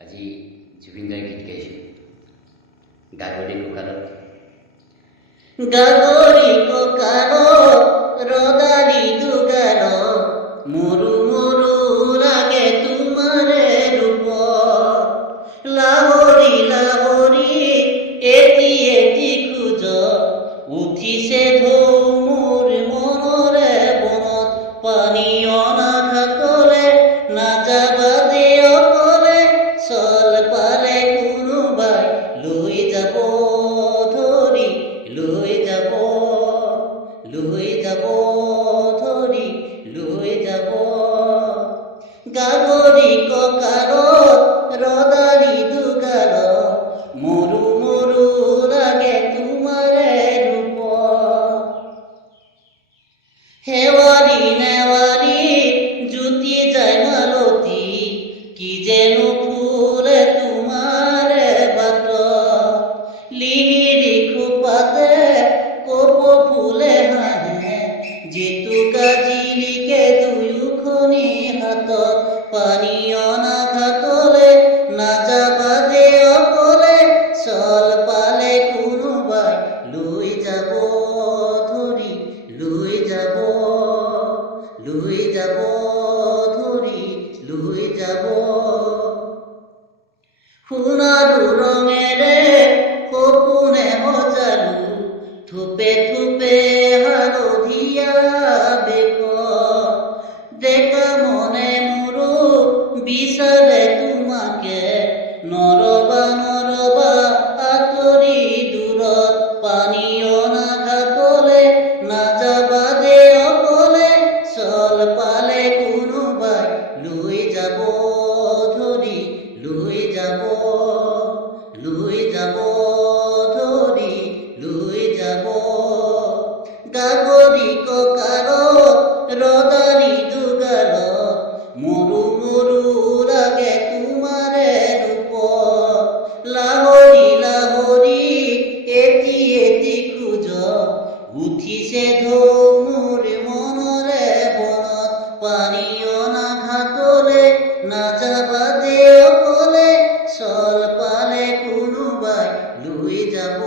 আজি জুবিনদাৰ গীত গাইছোঁ গাগৰি কঁকালত। গাগৰি কঁকালত ৰদালি দুগালত মৰু মৰু লাগে তোমাৰে ৰূপ। লাহৰি লাহৰি এটি এটি খোজ উঠিছে ঢৌ মোৰ মনৰে বনত। পানী অনাঘাতলে নাযাবা দে অকলে, চল পালে কোনোবাই লৈ যাব ধৰি, লৈ যাব ধৰি, লৈ যাব। গাগৰি কঁকালত ৰদালি দুগালত মৰু মৰু লাগে তোমাৰে ৰূপ। শেৱালি নেৱালি জুতি যায় মালতী, কি যেনো ফুলে তোমাৰে বাট। লিহিৰি খোপাতে কপৌ ফুলে হাঁহে, জেতুকা জিলিকে দুয়োখনি হাতত। পানী অনাঘাতলে নাযাবা দে অকলে, চল পালে কোনোবাই লৈ যাব ধৰি, লৈ যাব ধৰি, লৈ যাব। সোণাৰু ৰঙেৰে সপোনে সজালো, থোপে থোপে হালধীয়া বেক। ডেকা মনে মোৰো বিচাৰে তোমাকে, নৰবা নৰবা আঁতৰি দূৰত। পানী অনাঘাতলে নাযাবা দে অকলে, চল পালে কোনোবাই লৈ যাব ধৰি, লৈ যাব ধৰি, লৈ যাব। গাগৰি কঁকালত ৰদালি দুগালত মৰু মৰু লাগে তোমাৰে ৰূপ। লাহৰি লাহৰি এটি এটি খোজ উঠিছে ঢৌ মোৰ মনৰে বনত। পানী অনাঘাতলে নাযাবা দে অকলে, চল পালে কোনোবাই লৈ যাব।